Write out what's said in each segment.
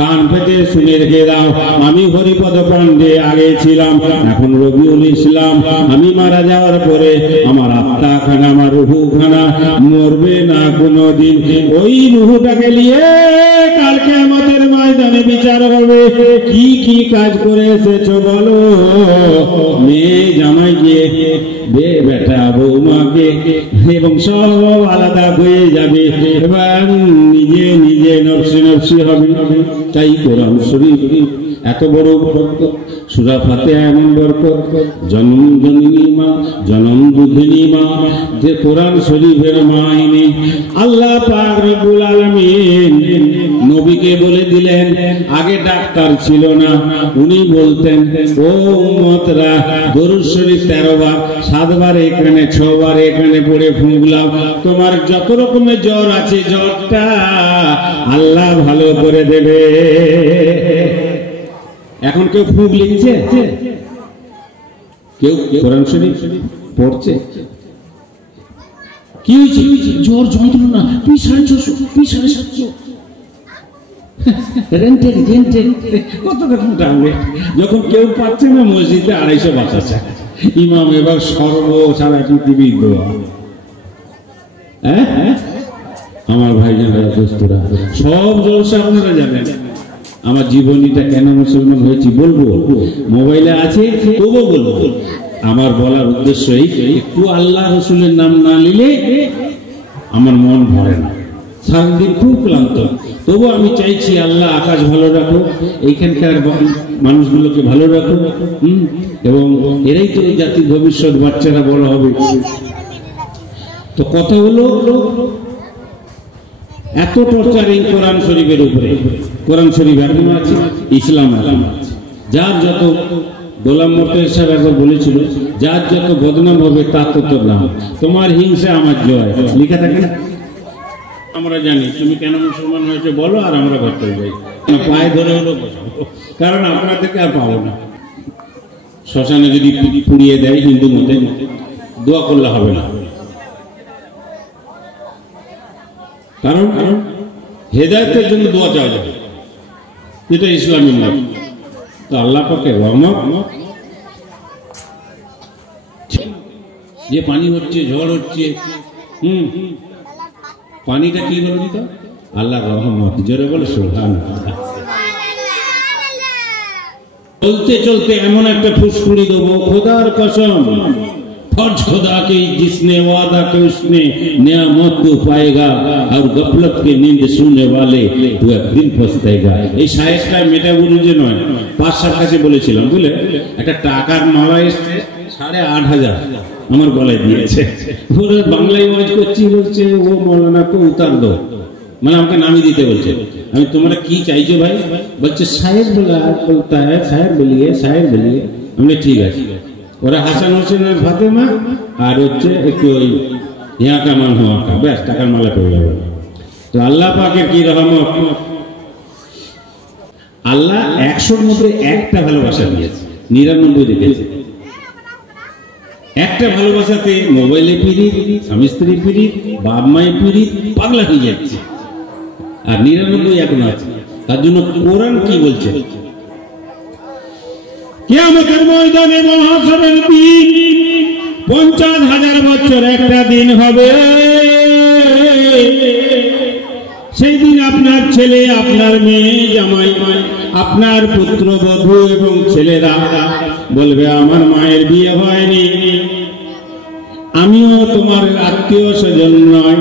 কান পেতে শুনে রেখে দাও, আমি হরিপদ পান্ডে আগে ছিলাম, এখন রবিউল ইসলাম। আমি মারা যাওয়ার পরে আমার আত্মা খানা, আমার রুহু খানা মরবে না কোনোদিন। ওই রুহুটাকে নিয়ে কালকে আমাদের ময়দানে বিচার হবে। কি কি কাজ করে এসেছো বলো। মেয়ে জামাইকে, বেটা বৌমাকে, এবং সব আলাদা হয়ে যাবে। এবার নিজে নিজে নফসি নফসি হবে। তাই কোরআন শরীফ এত বড় বরকত, সূরা ফাতিহা এমন বরকত, জন্ম জননী মা, জনম দুঃখিনী মা, যে কোরআন শরীফের মাইনে আল্লাহ পাক রব্বুল আলামিন নবীকে বলে দিলেন। আগে ডাক্তার ছিল না, উনি বলতেন, ও উম্মতরা দরুদ শরীফ 13 বার, 7 বার এখানে, 6 বার এখানে পড়ে ফুঁকলাম, তোমার যত রকমের জ্বর আছে জ্বরটা আল্লাহ ভালো করে দেবে। এখন কেউ ফুঁক লিখছে, কেউ কোরআন শরীফ পড়ছে। কি হয়েছে? জ্বর যন্ত্রণা, P650, কত রকম টানবে। যখন কেউ পাচ্ছে না, মসজিদে 250 বাঁচাচ্ছে ইমাম। এবার সারা পৃথিবী দোয়া। আমার ভাইজানরা, দোস্তরা, সব জলসা আপনারা জানেন। আমার জীবনীটা কেন মুসলমান হয়েছি বলবো, মোবাইলে আছে তবু বলবো। আমার বলার উদ্দেশ্য একটু আল্লাহ রসুলের নাম না নিলে আমার মন ভরে না। সারাদিন খুব ক্লান্ত, তবু আমি চাইছি আল্লাহ আকাশ ভালো রাখো, এইখানকার মানুষগুলোকে ভালো রাখো, এবং এরাই তো জাতির ভবিষ্যৎ, বাচ্চারা বড় হবে। তো কথা হলো, এত টর্চার এই কোরআন শরীফের উপরে। কোরআন শরীফ এখন আছে, ইসলাম এখন আছে। যার যত, গোলাম মোর্শেদ সাহেব একবার বলেছিল, যার যত বদনাম হবে তার তো তোর নাম, তোমার হিংসা আমার জয়, লিখা থাকে না। আমরা জানি তুমি কেন মুসলমান হয়েছে বলো, আর আমরা ঘর চলে যাই, পায়ে ধরে হলো বসাবো, কারণ আপনাদেরকে আর পাবো না। শ্মশানে যদি পুড়িয়ে দেয় হিন্দু মতে, দোয়া করলে হবে না, কারণ হেদায়েতের জন্য দোয়া চাওয়া যাবে, এটা ইসলামী মত। তো আল্লাহ পাকের রহমত, যে পানি হচ্ছে, ঝড় হচ্ছে, পানিটা কি বলবি তো, আল্লাহর রহমত। জোরে বলে সুবহানাল্লাহ। চলতে চলতে এমন একটা ফুসকুড়ি দেবো, খোদার কসম, फर्ज खुदा के जिसने वादा के उसने नियामत को पाएगा और गफलत के नींद सुनने वाले तो एक दिन पछताएगा। এই শায়েরটা মেটাবুরুজে নয়, 5-7 কাছে বলেছিলাম, বুঝলে একটা টাকার মালা এসছে 8,500 আমার গলায় দিয়েছে। বলে বাংলায় ওয়াজ করছি, বলছে ও মৌলানা কো উতার দো, মানে আমাকে নামিয়ে দিতে বলছে। আমি, তোমরা কি চাইছো ভাই? বলছে শায়ের বলতা है, শায়ের বলিয়ে, শায়ের বলিয়ে। আমি ঠিক আছে। ওরা হাসান হোসেনের ফাতেমা আর হচ্ছে একটু ওই ইয়া কামান হওয়া, ব্যাস টাকার মালা পেয়ে যাবে। তো আল্লাহ পাকের কি রহমত, আল্লাহ 100-র মধ্যে একটা ভালোবাসা দিয়েছে, 99 দিয়েছে। একটা ভালোবাসাতে মোবাইলে পিরিত, স্বামী স্ত্রী পিরিত, বাপ মায়ের পিরিত, পাগলা হয়ে যাচ্ছে, আর 99 এখন আছে। তার জন্য কোরআন কি বলছে, কিয়ামতের ময়দানে মহাশরের দিন 50,000 বছর একটা দিন হবে। সেই দিন আপনার ছেলে, আপনার মেয়ে, জামাই, আপনার পুত্র বধূ এবং ছেলেরা বলবে আমার মায়ের বিয়ে হয়নি, আমিও তোমার আত্মীয় স্বজন নয়,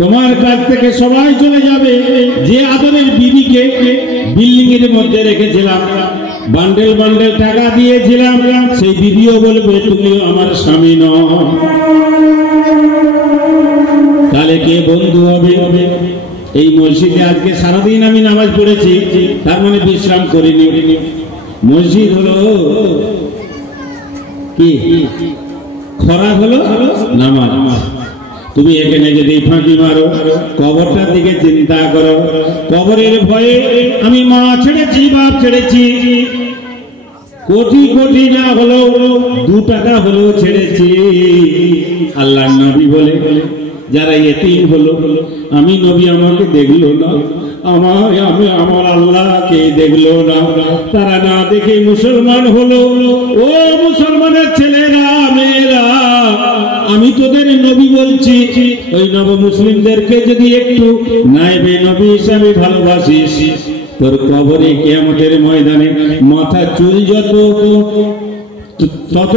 তোমার কাছ থেকে সবাই চলে যাবে। যে আদরের বিবিকে বিল্ডিং এর মধ্যে রেখেছিলাম, বান্ডেল বান্ডেল টাকা দিয়েছিলাম, সেই বিবিও বলবে তুমিও আমার স্বামী নও। তাহলে কে বন্ধু হবে? এই মসজিদে আজকে সারাদিন আমি নামাজ পড়েছি, তার মানে বিশ্রাম করিনি। মসজিদ হলো কি, খরাক হলো নামাজ। তুমি এখানে যদি ফাঁকি মারো, কবরটার দিকে চিন্তা করো, কবরের ভয়ে আমি মা ছেড়েছি, বাপ ছেড়েছি, কোটি কোটি না হলো 2 টাকা হলেও ছেড়েছি। আল্লাহর নবী বলে, যারা ইতিম হলো, আমি নবী আমাকে দেখলো না, আমার আল্লাহকে দেখলো না, তারা না দেখে মুসলমান হলো। ও মুসলমানের ছেলেরা মেয়েরা, আমি তোদের নবী বলছি, ওই নব মুসলিমদেরকে যদি একটু নাইবে নবী হিসাবে ভালোবাসিস, তোর কবরে কিয়ামতের ময়দানে মাথা চুল তত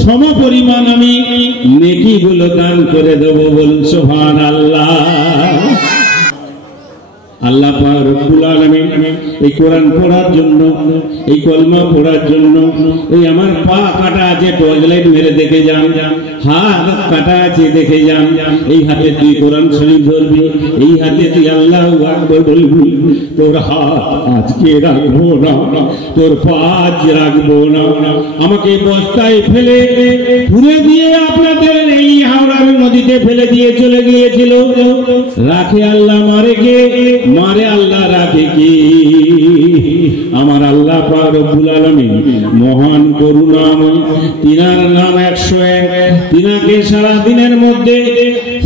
সম পরিমাণ আমি নেকিগুলো দান করে দেবো। বলুন সুবহানাল্লাহ। আল্লাহ পাক রব্বুল আলামিন এই কোরআন পড়ার জন্য, এই কলমা পড়ার জন্য, এই আমার পা কাটা আছে, টয়লেট মেরে দেখে যান, হাত কাটা আছে দেখে যান, এই হাতে তুই কোরআন শরীফ ধরবি, এই হাতে তুই আল্লাহু আকবার বলবি, তোর হাত আজকে রাখবো না, তোর পা আজ রাখবো না। আমাকে বস্তায় ফেলে পুরে দিয়ে আপনাদের এই হাওড়ার নদীতে ফেলে দিয়ে চলে গিয়েছিল। রাখে আল্লাহ, মারে কে? মারে আল্লাহ, রাখে কি? আমার আল্লাহ পাক রব্বুল আলামিন মহান করুণাময়, তিনার নাম 101। তিনাকে সারা দিনের মধ্যে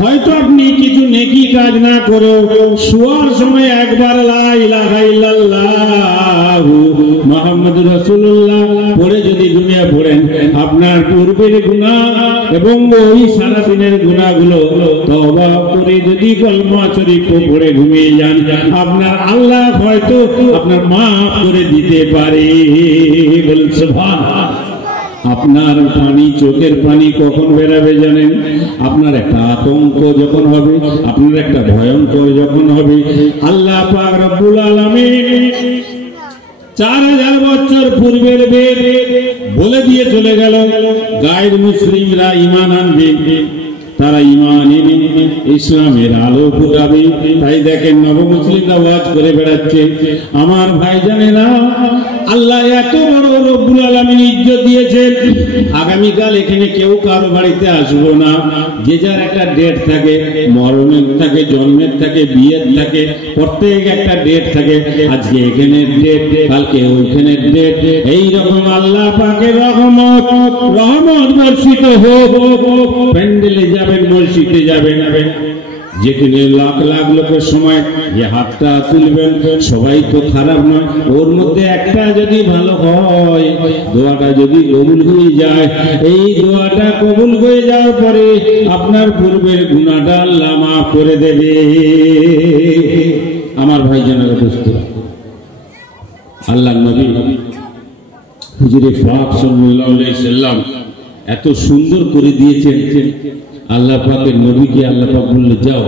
হয়তো আপনি কিছু নেকি কাজ না করেও শোয়ার সময় একবার লা ইলাহা ইল্লাল্লাহ মুহাম্মাদুর রাসূলুল্লাহ পড়ে যদি ঘুমিয়ে পড়েন, আপনার পূর্বের গুনাহ এবং ওই সারা দিনের গুনাহগুলো তওবা করে যদি কলমা শরীফ পড়ে ঘুমিয়ে যান, আপনার আল্লাহ হয়তো আপনার মাফ করে দিতে পারে। বলুন সুবহানাল্লাহ। আপনার পানি, চোখের পানি কখন বেরাবে জানেন? আপনার একটা আতঙ্ক যখন হবে, আপনার একটা ভয়ঙ্কর যখন হবে। আল্লাহ পাক রব্বুল আলামিন 4000 বছর পূর্বের বেদ বলে দিয়ে চলে গেল, গায়ের মুসলিমরা ঈমান আনবে, তারা ঈমান এনে ইসলামের আলো ফুটাবে। তাই দেখেন নব মুসলিমরা ওয়াজ করে বেড়াচ্ছে। আমার ভাই জানেনা, আল্লাহ এত বড় রব্বুল আলামিন ইজ্জত দিয়েছেন, আগামীকাল এখানে কেউ কারো বাড়িতে আসবো না। যে যার একটা ডেট থাকে, মরণের থাকে, জন্মের থাকে, বিয়ের থাকে, প্রত্যেক একটা ডেট থাকে। আজকে এখানে ডেট, কালকে ওইখানে ডেট। এইরকম আল্লাহ পাকের রহমত বর্ষিত হোক। প্যান্ডেলে যাবেন, মসজিদে যাবেন, যেখানে লাখ লাখ লোকের সময় যে হাতটা তুলবেন, সবাই তো খারাপ নয়, ওর মধ্যে একটা যদি ভালো হয়, দোয়াটা যদি কবুল হয়ে যায়, এই দোয়াটা কবুল হয়ে যাওয়ার পরে আপনার পূর্বের গুনাহটা আল্লাহ মাফ করে দেবে। আমার ভাই জানারা দোস্ত, আল্লাহর নবী হুজুরে পাক সাল্লাল্লাহু আলাইহি সাল্লাম এত সুন্দর করে দিয়েছেন। আল্লাহ পাকের নবীকে আল্লাহ পাক বললে, যাও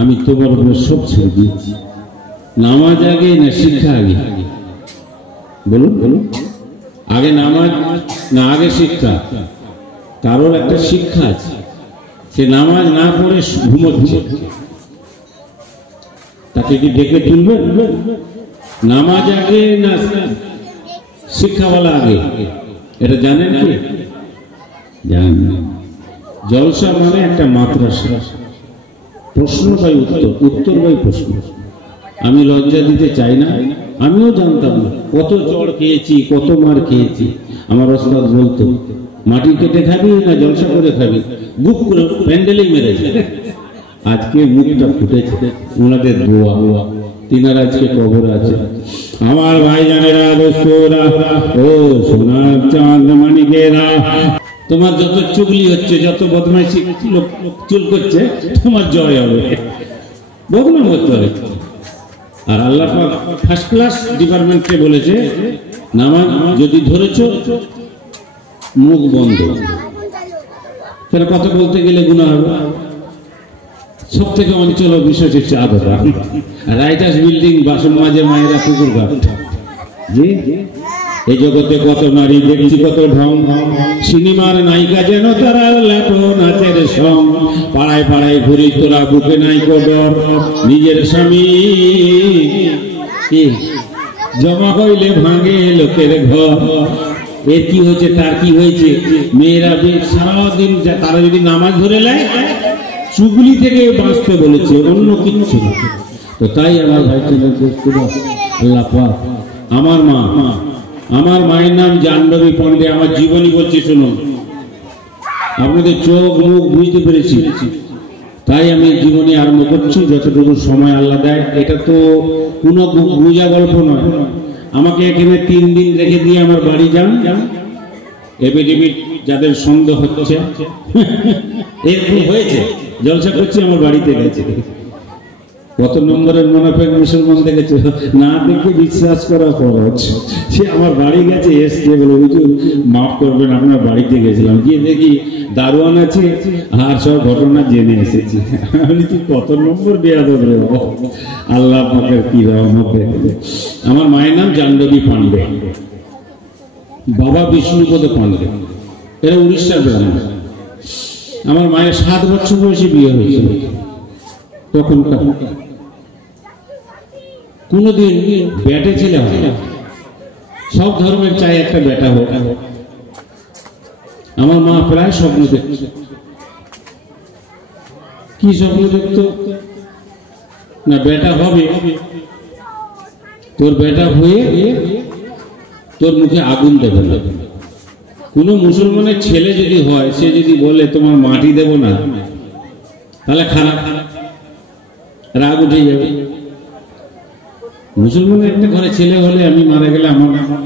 আমি তোমার উপরে সব ছেড়ে দিয়েছি। নামাজ আগে না শিক্ষা আগে? বলুন বলুন, আগে নামাজ না আগে শিক্ষা? কারোর একটা শিক্ষা আছে, সে নামাজ না পড়ে ঘুমোচ্ছে, তাকে কি ডেকে তুলবেন? নামাজ আগে না শিক্ষাওয়ালা আগে? এটা জানেন কি? জানেন না। জলসা মানে একটা মাদ্রাসা, প্রশ্ন বাই উত্তর, উত্তর বাই প্রশ্ন। আমি লজ্জা দিতে চাই না, আমিও জানতাম না, কত চড় খেয়েছি, কত মার খেয়েছি। আমার ওস্তাদ বলতো, মাটি কেটে খাবি না জলসা করে খাবি? বুক করে প্যান্ডেলেই মেরেছে। আজকে মুখটা ফুটেছে ওনাদের দোয়া, তিনার আজকে কবর আছে। আমার ভাই জানেরা, দোস্তরা, ও সোনার চাঁদ মানিকেরা, তোমার যত চুগলি হচ্ছে, যত বদমাইশি চুল করছে, তোমার জয় হবে, বদনাম করতে হবে। আর আল্লাহ পাক ফার্স্ট ক্লাস ডিপার্টমেন্টকে বলেছে, নামাজ যদি ধরেছ মুখ বন্ধ, তাহলে কথা বলতে গেলে গুনাহ হবে। সব থেকে অঞ্চল বিষয় হচ্ছে আদরা, রাইটার্স বিল্ডিং, বাসন মাঝে মায়েরা পুকুর ঘাট। জি, এই জগতে কত নারী দেখছি, কত ঢং, সিনেমার নায়িকা যেন তারা ল্যাটো নাচের সং। পাড়ায় পাড়ায় ঘুরি তোরা, বুকে নাই কদর, নিজের স্বামী জমা হইলে ভাঙে লোকের ঘর। এর কি হয়েছে, তার কি হয়েছে? মেয়েরা সারাদিন তারা যদি নামাজ ধরে নেয়, চুগলি থেকে বাঁচতে বলেছে, অন্য কিচ্ছু না। তো তাই আমার ভাই আল্লাহ পাক, আমার মায়ের নাম জাহ্নবী পন্ডে। আমার জীবনী বলছি শুনুন, আপনাদের চোখ মুখ বুঝতে পেরেছি। তাই আমি জীবনে আরম্ভ করছি যতটুকু সময় আল্লাহ দেয়। এটা তো কোনো গুজা গল্প নয়। আমাকে এখানে 3 দিন রেখে দিয়ে আমার বাড়ি যান, এবিডিবি যাদের সন্দেহ হচ্ছে এরকম হয়েছে, জলসা করছি আমার বাড়িতে গেছে। কত নম্বরের মুনাফিক মুসলমান দেখেছে, না দেখে বিশ্বাস করা খরচ। সে আমার বাড়ি গেছে, এসছে বলে হুজুর মাফ করবেন আপনার বাড়িতে গেছিলাম, গিয়ে দেখি দারোয়ান আছে আর সব ঘটনা জেনে এসেছি। আমি তুই কত নম্বর বেয়াদব রে বাবা, আল্লাহ পাকের কি রহমত দেখে। আমার মায়ের নাম জাহ্নবী পান্ডে, বাবা বিষ্ণুপদ পান্ডে, এরা উড়িষ্যার ব্রাহ্মণ। আমার মায়ের 7 বছর বয়সে বিয়ে হয়েছিল। তখনকার কোনদিন বেটে ছেলে হয় না, সব ধর্মের চাই একটা বেটা হোক। আমার মা প্রায় স্বপ্ন দেখত। কি স্বপ্ন দেখত না, বেটা হবে, তোর বেটা হয়ে তোর মুখে আগুন দেবে না। কোন মুসলমানের ছেলে যদি হয়, সে যদি বলে তোমার মাটি দেব না, তাহলে খারাপ, রাগ উঠে যাবে। মুসলমানের একটা ঘরে ছেলে হলে আমি মারা গেলে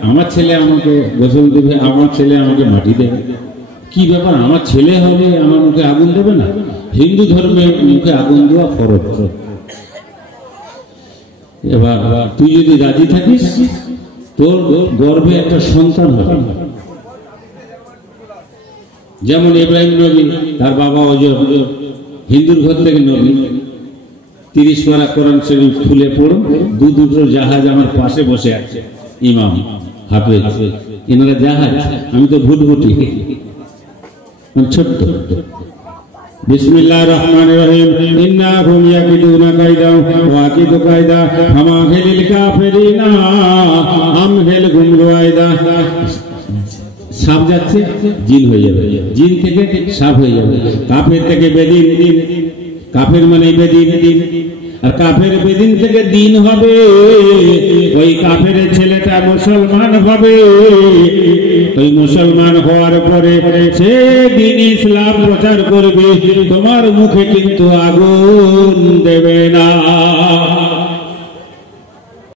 আমার ছেলে আমাকে গোসল দেবে, আমার ছেলে আমাকে মাটি দেবে। কি ব্যাপার, আমার ছেলে হলে আমার মুখে আগুন দেবে না? হিন্দু ধর্মে মুখে আগুন দেওয়া ফরজ। এবার তুই যদি রাজি থাকিস, তোর গর্ভে একটা সন্তান হবে। যেমন ইব্রাহিম নবী, তার বাবা অজর, হিন্দুর ঘর থেকে নবী। 30 পারা কোরআন শরীফ খুলে পড়ো, দুটো জাহাজ আমার পাশে বসে আছে, ইমাম হাফেজ, এনারা জাহাজ, আমি তো ভুটভুটি ছোট্ট। বিসমিল্লাহির রহমানির রহিম, ইন্নাহুম ইয়াকিদুনা কায়দা ওয়া আকিদু কায়দা ফামা হিলিল কাফিরিনা আমহিলহুম রুয়াইদা। সাপ যাচ্ছে, জিন হয়ে যাবে, জিন থেকে সাপ হয়ে যাবে, কাফের থেকে বেদিন, কাফের মানে বেদিন, আর কাফের বেদিন থেকে দিন হবে। ওই কাফের ছেলেটা মুসলমান হবে, ওই মুসলমান হওয়ার পরে সে দিন ইসলাম প্রচার করবে, তোমার মুখে কিন্তু আগুন দেবে না।